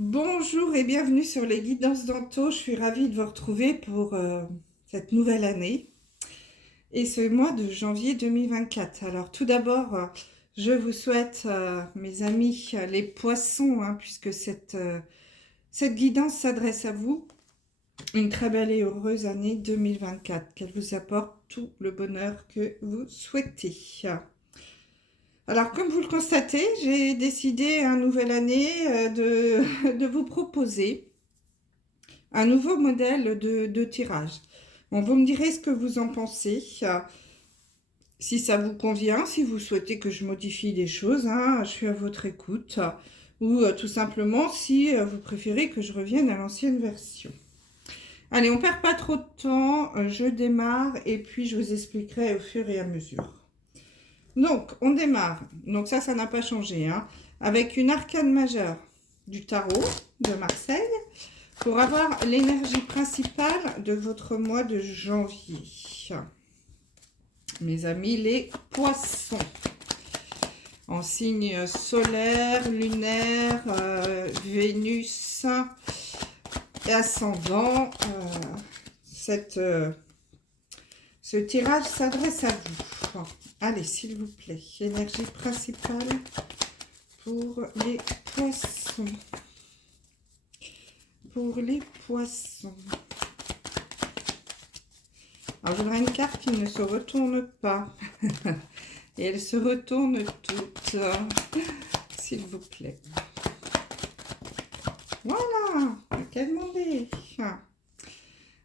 Bonjour et bienvenue sur les Guidances d'Anto. Je suis ravie de vous retrouver pour cette nouvelle année et ce mois de janvier 2024. Alors tout d'abord, je vous souhaite, mes amis, les poissons, puisque cette guidance s'adresse à vous, une très belle et heureuse année 2024. Qu'elle vous apporte tout le bonheur que vous souhaitez. Alors, comme vous le constatez, j'ai décidé à nouvelle année de vous proposer un nouveau modèle de tirage. Bon, vous me direz ce que vous en pensez, si ça vous convient, si vous souhaitez que je modifie des choses, je suis à votre écoute, ou tout simplement si vous préférez que je revienne à l'ancienne version. Allez, on ne perd pas trop de temps, je démarre et puis je vous expliquerai au fur et à mesure. Donc, on démarre. Donc ça n'a pas changé, avec une arcane majeure du tarot de Marseille pour avoir l'énergie principale de votre mois de janvier. Mes amis, les poissons. En signe solaire, lunaire, Vénus et ascendant. Ce tirage s'adresse à vous. Allez, s'il vous plaît, énergie principale pour les poissons. Pour les poissons. Alors, je voudrais une carte qui ne se retourne pas. Et elle se retourne toute, s'il vous plaît. Voilà, qu'à demander.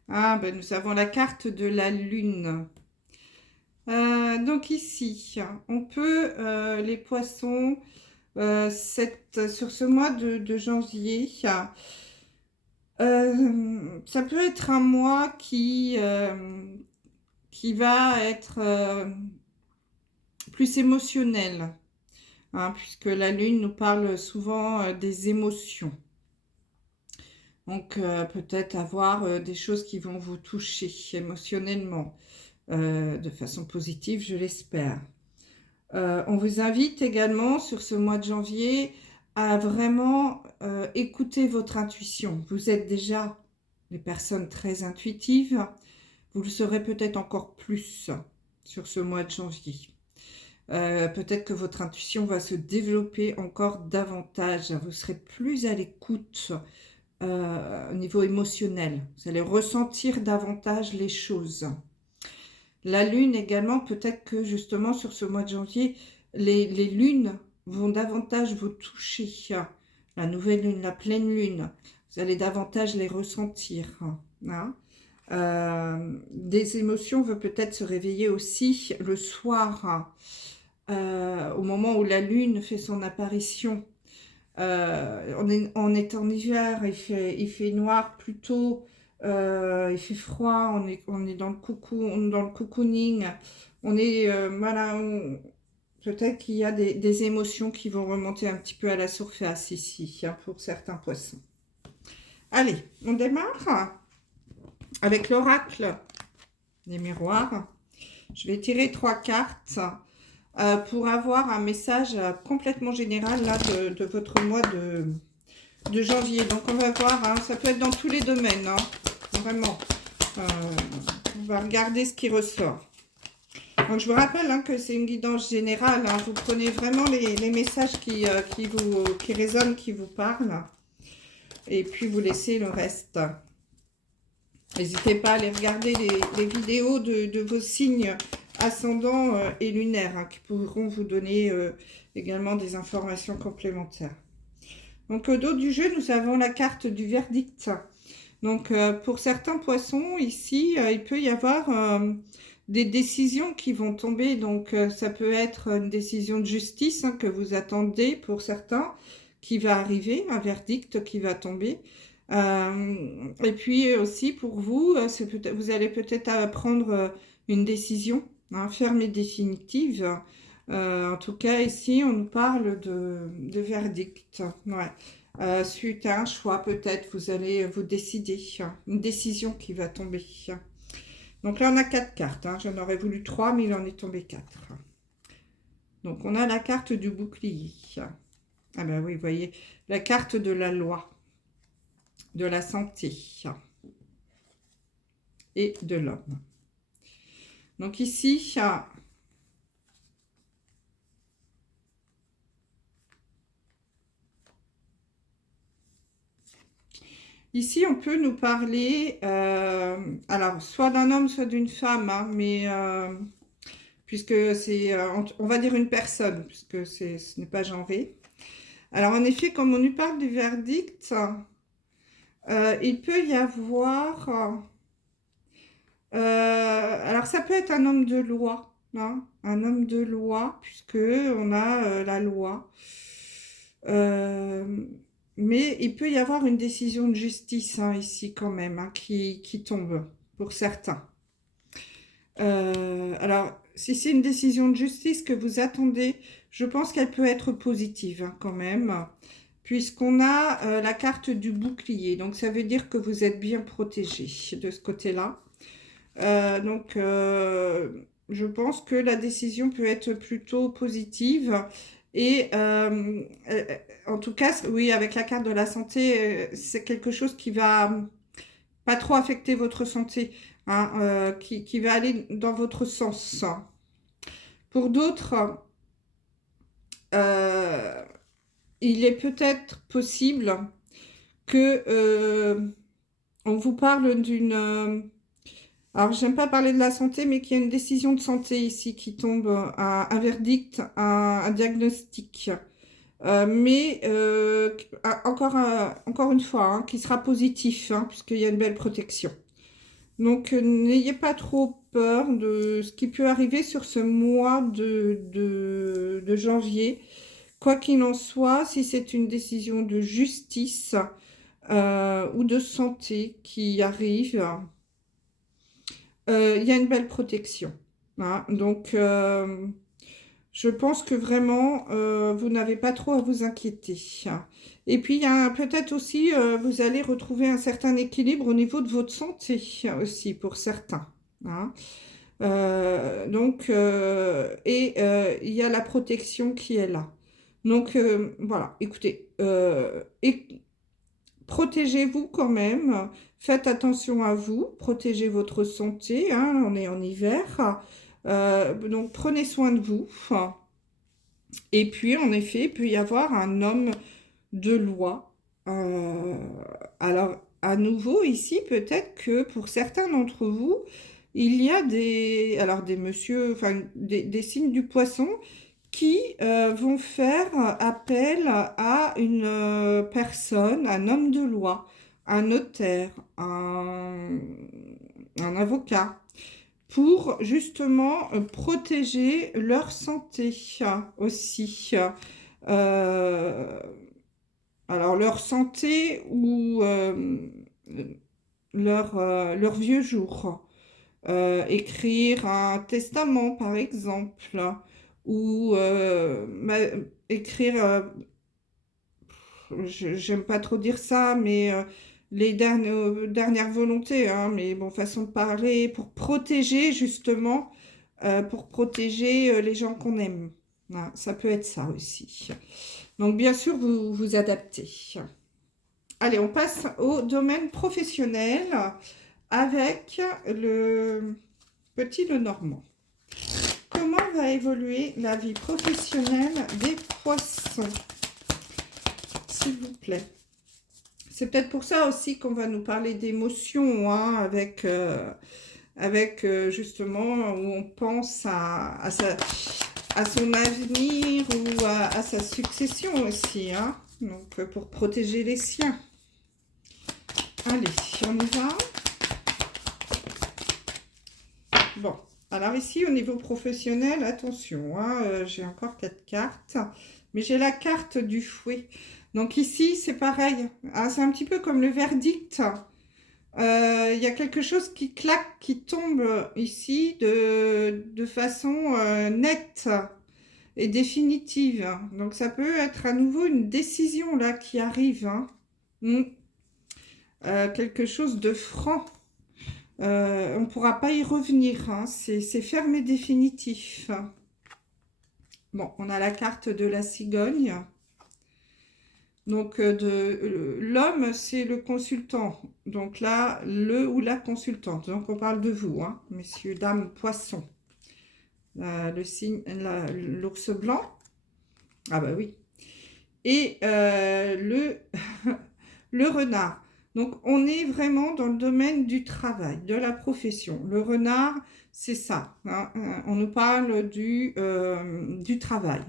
Ben nous avons la carte de la lune. Donc ici, on peut, les poissons, sur ce mois de janvier, ça peut être un mois qui va être plus émotionnel, puisque la lune nous parle souvent des émotions. Donc peut-être avoir des choses qui vont vous toucher émotionnellement, de façon positive, je l'espère. On vous invite également sur ce mois de janvier à vraiment écouter votre intuition. Vous êtes déjà des personnes très intuitives, vous le serez peut-être encore plus sur ce mois de janvier. Peut-être que votre intuition va se développer encore davantage, vous serez plus à l'écoute au niveau émotionnel, vous allez ressentir davantage les choses. La lune également, peut-être que justement sur ce mois de janvier, les lunes vont davantage vous toucher. La nouvelle lune, la pleine lune, vous allez davantage les ressentir. Des émotions vont peut-être se réveiller aussi le soir, au moment où la lune fait son apparition. On est en hiver, il fait noir plutôt. Il fait froid, on est dans le cocooning, voilà, peut-être qu'il y a des émotions qui vont remonter un petit peu à la surface ici, pour certains poissons. Allez, on démarre avec l'oracle des miroirs. Je vais tirer 3 cartes pour avoir un message complètement général là, de votre mois de janvier. Donc on va voir, ça peut être dans tous les domaines, vraiment. On va regarder ce qui ressort. Donc je vous rappelle que c'est une guidance générale. Vous prenez vraiment les messages qui résonnent, qui vous parlent. Et puis vous laissez le reste. N'hésitez pas à aller regarder les vidéos de vos signes ascendants et lunaires, qui pourront vous donner également des informations complémentaires. Donc au dos du jeu, nous avons la carte du verdict. Donc pour certains poissons, ici, il peut y avoir des décisions qui vont tomber. Donc ça peut être une décision de justice que vous attendez pour certains, qui va arriver, un verdict qui va tomber. Et puis aussi pour vous, vous allez peut-être prendre une décision ferme et définitive. En tout cas, ici, on nous parle de verdict. Ouais. Suite à un choix, peut-être, vous allez vous décider. Une décision qui va tomber. Donc là, on a 4 cartes. J'en aurais voulu 3, mais il en est tombé 4. Donc, on a la carte du bouclier. Ah ben oui, vous voyez, la carte de la loi. de la santé et de l'homme. Donc ici, ici on peut nous parler, alors soit d'un homme, soit d'une femme, hein, mais puisque c'est, on va dire une personne, puisque ce n'est pas genré. Alors en effet, comme on nous parle du verdict, il peut y avoir... alors ça peut être un homme de loi, hein, un homme de loi, puisque on a la loi. Mais il peut y avoir une décision de justice, hein, ici quand même, hein, qui tombe pour certains. Alors, si c'est une décision de justice que vous attendez, je pense qu'elle peut être positive, hein, quand même, puisqu'on a la carte du bouclier. Donc, ça veut dire que vous êtes bien protégé de ce côté-là. Donc, je pense que la décision peut être plutôt positive. Et en tout cas, oui, avec la carte de la santé, c'est quelque chose qui va pas trop affecter votre santé, hein, qui va aller dans votre sens. Pour d'autres, il est peut-être possible que on vous parle d'une... alors, j'aime pas parler de la santé, mais qu'il y a une décision de santé ici qui tombe, un verdict, un diagnostic. Mais encore une fois, hein, qui sera positif, hein, puisqu'il y a une belle protection. Donc, n'ayez pas trop peur de ce qui peut arriver sur ce mois de janvier. Quoi qu'il en soit, si c'est une décision de justice ou de santé qui arrive, il y a une belle protection, hein. Donc, je pense que vraiment, vous n'avez pas trop à vous inquiéter. Et puis, il y a peut-être aussi, vous allez retrouver un certain équilibre au niveau de votre santé aussi, pour certains, hein. Donc, il y a la protection qui est là. Donc, voilà, écoutez, protégez-vous quand même, faites attention à vous, protégez votre santé, hein, on est en hiver, donc prenez soin de vous. Et puis, en effet, il peut y avoir un homme de loi. Euh, alors, à nouveau, ici, peut-être que pour certains d'entre vous, il y a des messieurs, enfin, des signes du poisson qui vont faire appel à une personne, un homme de loi, un notaire, un avocat, pour justement protéger leur santé aussi. Euh, alors leur santé ou leur vieux jour. Écrire un testament par exemple, ou écrire, j'aime pas trop dire ça, mais les dernières volontés, hein, mais bon, façon de parler, pour protéger justement, pour protéger les gens qu'on aime. Hein, ça peut être ça aussi. Donc bien sûr, vous vous adaptez. Allez, on passe au domaine professionnel avec le petit Lenormand. Comment va évoluer la vie professionnelle des poissons? S'il vous plaît. C'est peut-être pour ça aussi qu'on va nous parler d'émotions, hein, avec justement où on pense à son avenir ou à sa succession aussi, hein, donc pour protéger les siens. Allez, on y va. Bon, alors ici au niveau professionnel, attention, hein, j'ai encore 4 cartes, mais j'ai la carte du fouet. Donc ici, c'est pareil, hein, c'est un petit peu comme le verdict. Il y a quelque chose qui claque, qui tombe ici de façon nette et définitive. Donc ça peut être à nouveau une décision là qui arrive, hein. Quelque chose de franc. On ne pourra pas y revenir, hein. C'est ferme et définitif. Bon, on a la carte de la cigogne. Donc, l'homme, c'est le consultant. Donc là, le ou la consultante. Donc, on parle de vous, hein, messieurs, dames, poissons. Le signe, l'ours blanc. Ah bah oui. Et le renard. Donc, on est vraiment dans le domaine du travail, de la profession. Le renard, c'est ça, hein, on nous parle du travail.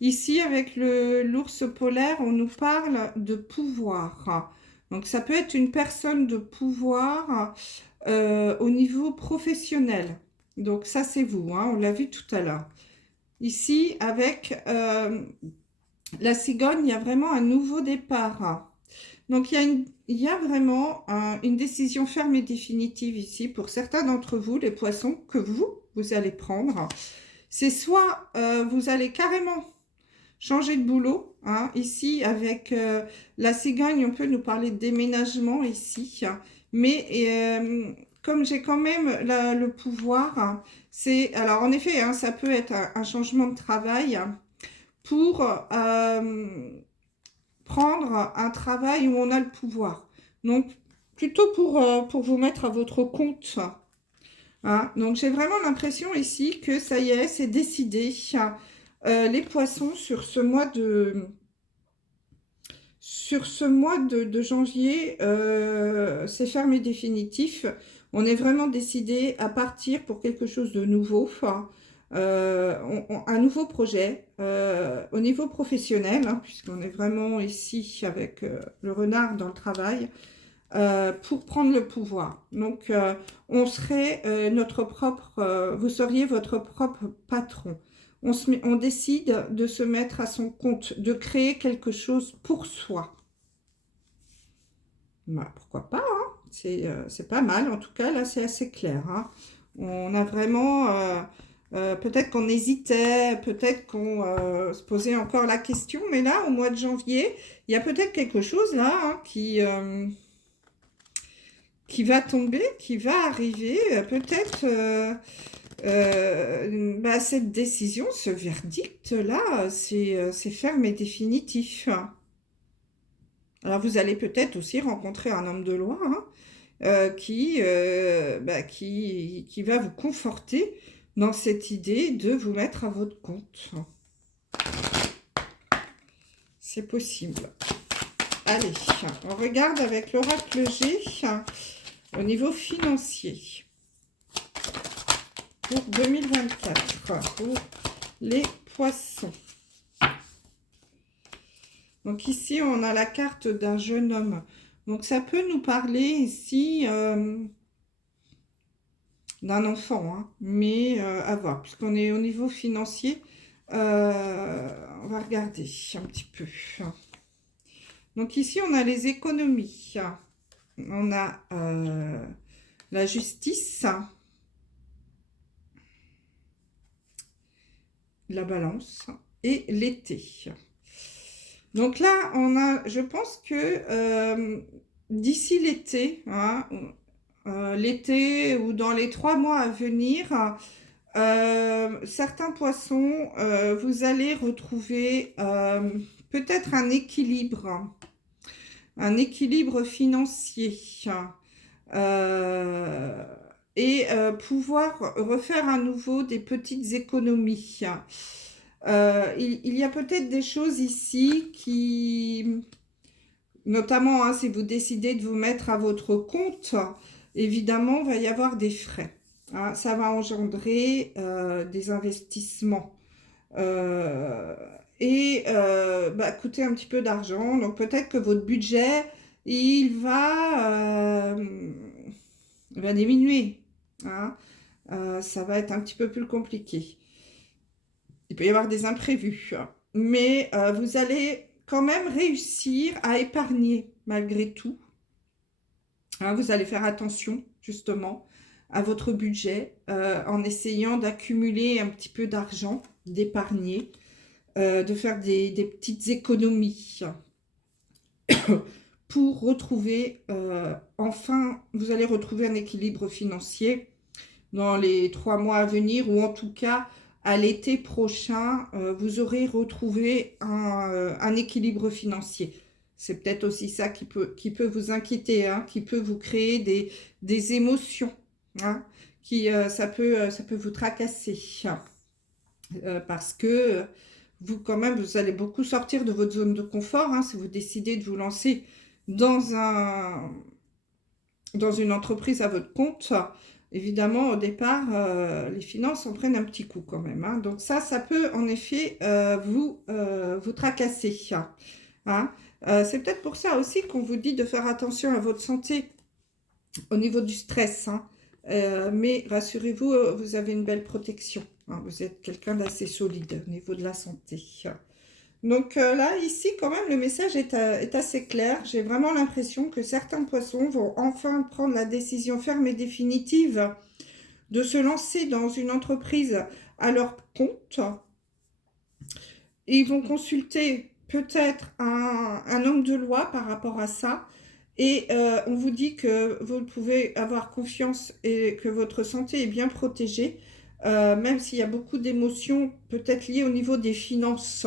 Ici, avec l'ours polaire, on nous parle de pouvoir. Donc, ça peut être une personne de pouvoir au niveau professionnel. Donc, ça, c'est vous, hein, on l'a vu tout à l'heure. Ici, avec la cigogne, il y a vraiment un nouveau départ. Donc, il y a vraiment une décision ferme et définitive ici pour certains d'entre vous, les poissons, que vous allez prendre. C'est soit vous allez carrément changer de boulot. Hein. Ici, avec la cigogne, on peut nous parler de déménagement ici. Mais comme j'ai quand même le pouvoir, c'est... Alors, en effet, hein, ça peut être un changement de travail pour prendre un travail où on a le pouvoir. Donc, plutôt pour vous mettre à votre compte. Hein. Donc, j'ai vraiment l'impression ici que ça y est, c'est décidé. Les poissons, sur ce mois de janvier, c'est ferme et définitif. On est vraiment décidé à partir pour quelque chose de nouveau. Un nouveau projet au niveau professionnel, hein, puisqu'on est vraiment ici avec le renard dans le travail, pour prendre le pouvoir. Donc, on serait vous seriez votre propre patron. On décide de se mettre à son compte, de créer quelque chose pour soi. Bah, pourquoi pas, hein, c'est pas mal. En tout cas, là, c'est assez clair. Hein. On a vraiment... peut-être qu'on hésitait, peut-être qu'on se posait encore la question, mais là, au mois de janvier, il y a peut-être quelque chose là hein, qui va tomber, qui va arriver. Peut-être bah, cette décision, ce verdict-là, c'est ferme et définitif. Alors, vous allez peut-être aussi rencontrer un homme de loi hein, qui va vous conforter dans cette idée de vous mettre à votre compte. C'est possible. Allez, on regarde avec l'oracle G au niveau financier pour 2024 pour les poissons. Donc ici, on a la carte d'un jeune homme. Donc ça peut nous parler ici d'un enfant, hein, mais à voir, puisqu'on est au niveau financier, on va regarder un petit peu. Donc ici, on a les économies, on a la justice, la balance et l'été. Donc là, je pense que d'ici l'été, hein, l'été ou dans les 3 mois à venir, certains poissons, vous allez retrouver peut-être un équilibre financier et pouvoir refaire à nouveau des petites économies. Il y a peut-être des choses ici qui, notamment hein, si vous décidez de vous mettre à votre compte, évidemment, il va y avoir des frais. Hein, ça va engendrer des investissements coûter un petit peu d'argent. Donc peut-être que votre budget, il va diminuer. Hein. Ça va être un petit peu plus compliqué. Il peut y avoir des imprévus. Mais vous allez quand même réussir à épargner malgré tout. Hein, vous allez faire attention justement à votre budget en essayant d'accumuler un petit peu d'argent, d'épargner, de faire des petites économies pour retrouver, enfin, vous allez retrouver un équilibre financier dans les 3 mois à venir ou en tout cas à l'été prochain, vous aurez retrouvé un équilibre financier. C'est peut-être aussi ça qui peut vous inquiéter, hein, qui peut vous créer des émotions, hein, ça peut vous tracasser. Parce que vous, quand même, vous allez beaucoup sortir de votre zone de confort, hein, si vous décidez de vous lancer dans une entreprise à votre compte. Évidemment, au départ, les finances en prennent un petit coup quand même, hein. Donc ça peut en effet vous tracasser, hein. C'est peut-être pour ça aussi qu'on vous dit de faire attention à votre santé au niveau du stress, hein. Mais rassurez-vous, vous avez une belle protection, hein. Vous êtes quelqu'un d'assez solide au niveau de la santé. Donc là, ici, quand même, le message est assez clair. J'ai vraiment l'impression que certains poissons vont enfin prendre la décision ferme et définitive de se lancer dans une entreprise à leur compte. Ils vont consulter peut-être un homme de loi par rapport à ça. Et on vous dit que vous pouvez avoir confiance et que votre santé est bien protégée, même s'il y a beaucoup d'émotions peut-être liées au niveau des finances.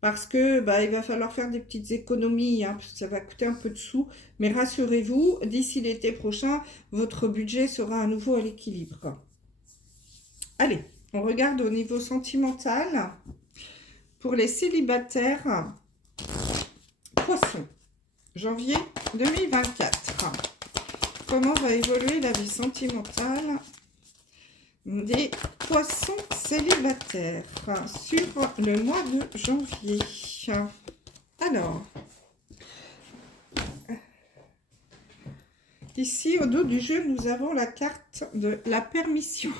Parce que il va falloir faire des petites économies, hein, parce que ça va coûter un peu de sous. Mais rassurez-vous, d'ici l'été prochain, votre budget sera à nouveau à l'équilibre. Allez, on regarde au niveau sentimental. Pour les célibataires, poissons, janvier 2024. Comment va évoluer la vie sentimentale des poissons célibataires sur le mois de janvier? Alors, ici au dos du jeu, nous avons la carte de la permission.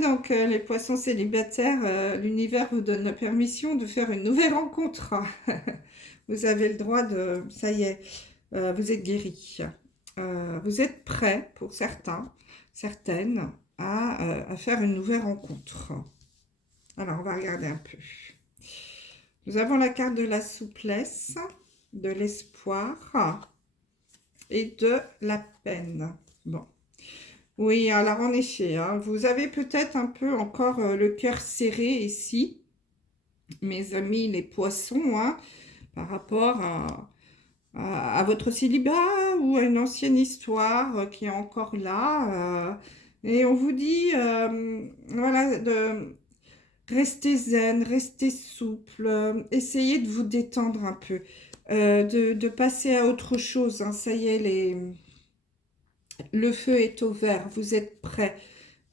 Donc, les poissons célibataires, l'univers vous donne la permission de faire une nouvelle rencontre. Vous avez le droit de... Ça y est, vous êtes guéri. Vous êtes prêts, pour certaines, à faire une nouvelle rencontre. Alors, on va regarder un peu. Nous avons la carte de la souplesse, de l'espoir et de la peine. Bon. Oui, alors en effet, hein, vous avez peut-être un peu encore le cœur serré ici, mes amis les poissons, hein, par rapport à votre célibat ou à une ancienne histoire qui est encore là. Et on vous dit, voilà, de rester zen, rester souple, essayez de vous détendre un peu, de passer à autre chose, hein. Ça y est, le feu est au vert, vous êtes prêts.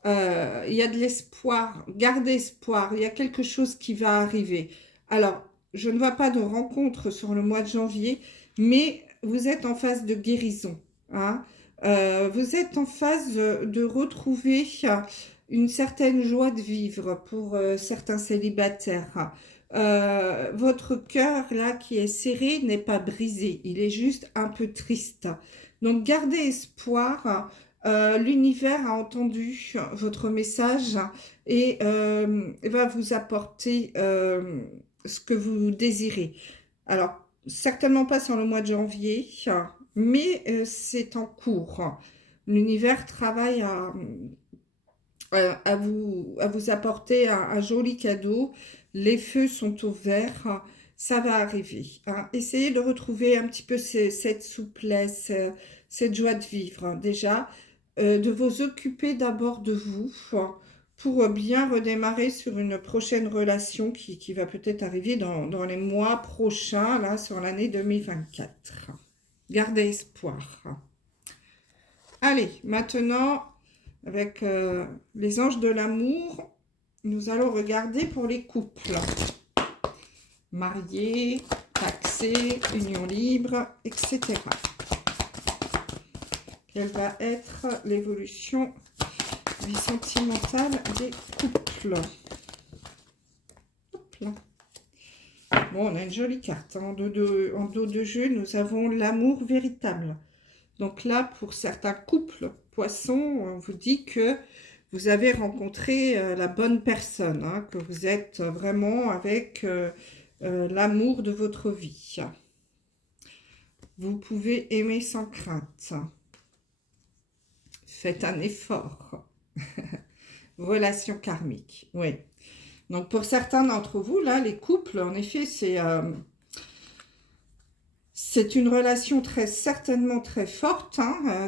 Il y a de l'espoir, gardez espoir, il y a quelque chose qui va arriver. Alors, je ne vois pas de rencontre sur le mois de janvier, mais vous êtes en phase de guérison, hein. Vous êtes en phase de retrouver une certaine joie de vivre pour certains célibataires. Votre cœur, là, qui est serré, n'est pas brisé, il est juste un peu triste. Donc, gardez espoir. L'univers a entendu votre message et va vous apporter ce que vous désirez. Alors, certainement pas sur le mois de janvier, mais c'est en cours. L'univers travaille à vous apporter un joli cadeau. Les feux sont au vert. Ça va arriver, hein. Essayez de retrouver un petit peu cette souplesse, cette joie de vivre, déjà. De vous occuper d'abord de vous pour bien redémarrer sur une prochaine relation qui va peut-être arriver dans les mois prochains, là, sur l'année 2024. Gardez espoir. Allez, maintenant, avec les anges de l'amour, nous allons regarder pour les couples. Mariés, taxés, union libre, etc. Quelle va être l'évolution vie sentimentale des couples? Hop là. Bon, on a une jolie carte. En dos de jeu, nous avons l'amour véritable. Donc là, pour certains couples poissons, on vous dit que vous avez rencontré la bonne personne, hein, que vous êtes vraiment avec l'amour de votre vie. Vous pouvez aimer sans crainte. Faites un effort. relation karmique. Oui. Donc, pour certains d'entre vous, là, les couples, en effet, c'est une relation certainement très forte. Hein.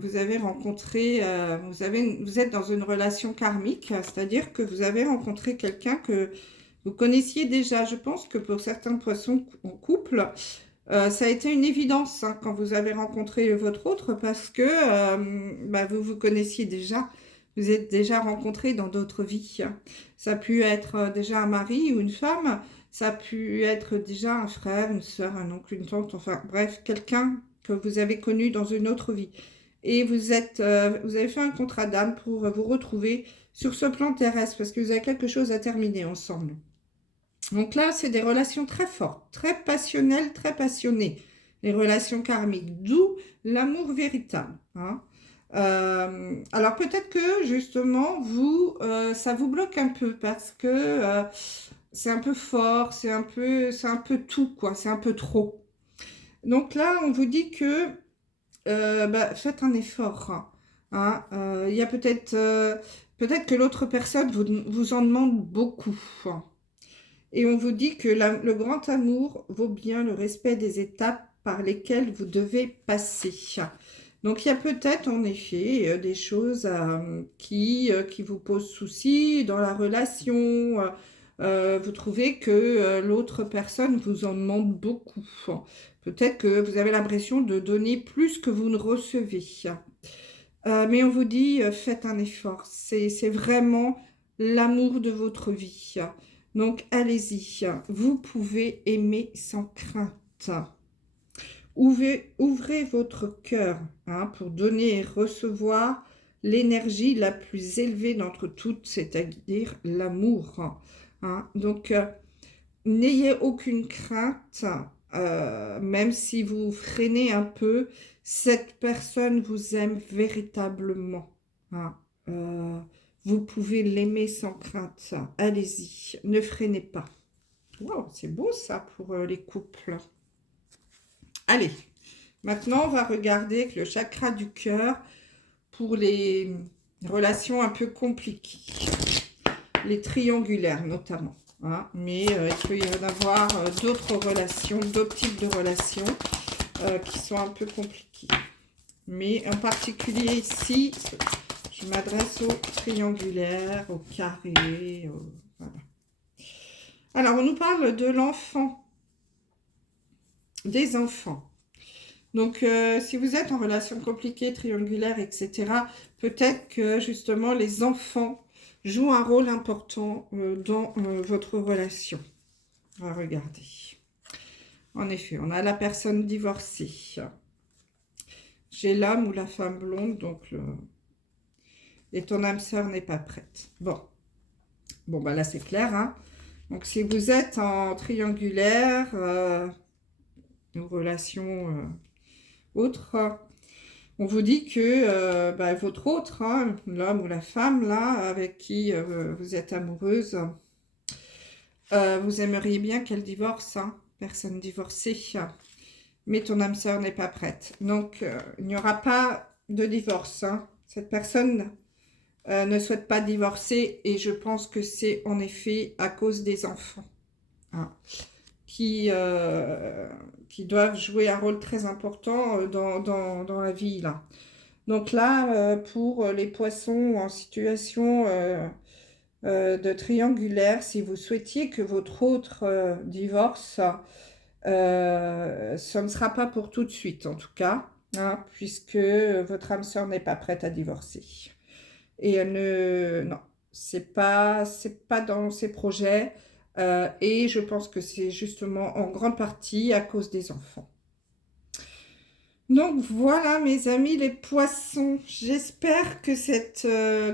Vous avez rencontré, vous êtes dans une relation karmique, c'est-à-dire que vous avez rencontré quelqu'un que vous connaissiez déjà. Je pense que pour certains poissons en couple, ça a été une évidence hein, quand vous avez rencontré votre autre parce que vous vous connaissiez déjà. Vous êtes déjà rencontrés dans d'autres vies. Ça a pu être déjà un mari ou une femme. Ça a pu être déjà un frère, une sœur, un oncle, une tante, enfin bref, quelqu'un que vous avez connu dans une autre vie. Et vous avez fait un contrat d'âme pour vous retrouver sur ce plan terrestre parce que vous avez quelque chose à terminer ensemble. Donc là, c'est des relations très fortes, très passionnelles, très passionnées, les relations karmiques, d'où l'amour véritable. Hein. Alors peut-être que justement, ça vous bloque un peu parce que c'est un peu fort, c'est un peu tout, quoi, c'est un peu trop. Donc là, on vous dit que faites un effort. Hein. Il y a peut-être que l'autre personne vous en demande beaucoup. Et on vous dit que le grand amour vaut bien le respect des étapes par lesquelles vous devez passer. Donc, il y a peut-être en effet des choses qui vous posent souci dans la relation. Vous trouvez que l'autre personne vous en demande beaucoup. Peut-être que vous avez l'impression de donner plus que vous ne recevez. Mais on vous dit, faites un effort. C'est vraiment l'amour de votre vie. Donc, allez-y. Vous pouvez aimer sans crainte. Ouvrez votre cœur hein, pour donner et recevoir l'énergie la plus élevée d'entre toutes, c'est-à-dire l'amour. Hein. Donc, n'ayez aucune crainte, même si vous freinez un peu, cette personne vous aime véritablement. Hein. Vous pouvez l'aimer sans crainte. Allez-y, ne freinez pas. Wow, c'est beau ça pour les couples. Allez, maintenant on va regarder avec le chakra du cœur pour les relations un peu compliquées. Les triangulaires notamment. Hein, mais il peut y en avoir d'autres relations, d'autres types de relations qui sont un peu compliquées. Mais en particulier ici, je m'adresse aux triangulaires, aux carrés. Voilà. Alors, on nous parle de l'enfant, des enfants. Donc, si vous êtes en relation compliquée, triangulaire, etc., peut-être que justement les enfants jouent un rôle important dans votre relation. On va regarder. En effet, on a la personne divorcée. J'ai l'homme ou la femme blonde, donc et ton âme sœur n'est pas prête. Bon, bah là c'est clair. Hein. Donc si vous êtes en triangulaire, une relation autre, on vous dit que votre autre, hein, l'homme ou la femme là, avec qui vous êtes amoureuse, vous aimeriez bien qu'elle divorce, hein, personne divorcée, mais ton âme sœur n'est pas prête. Donc il n'y aura pas de divorce. Hein. Cette personne ne souhaite pas divorcer et je pense que c'est en effet à cause des enfants hein, qui doivent jouer un rôle très important dans la vie là. Donc là, pour les poissons en situation de triangulaire, si vous souhaitiez que votre autre divorce, ce ne sera pas pour tout de suite en tout cas, hein, puisque votre âme sœur n'est pas prête à divorcer. Et elle non, c'est pas dans ses projets. Et je pense que c'est justement en grande partie à cause des enfants. Donc voilà mes amis les poissons, j'espère que cette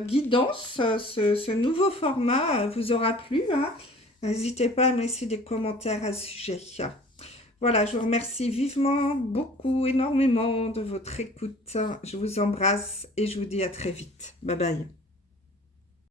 guidance, ce nouveau format vous aura plu. Hein. N'hésitez pas à me laisser des commentaires à ce sujet. Voilà, je vous remercie vivement, beaucoup, énormément de votre écoute. Je vous embrasse et je vous dis à très vite. Bye bye.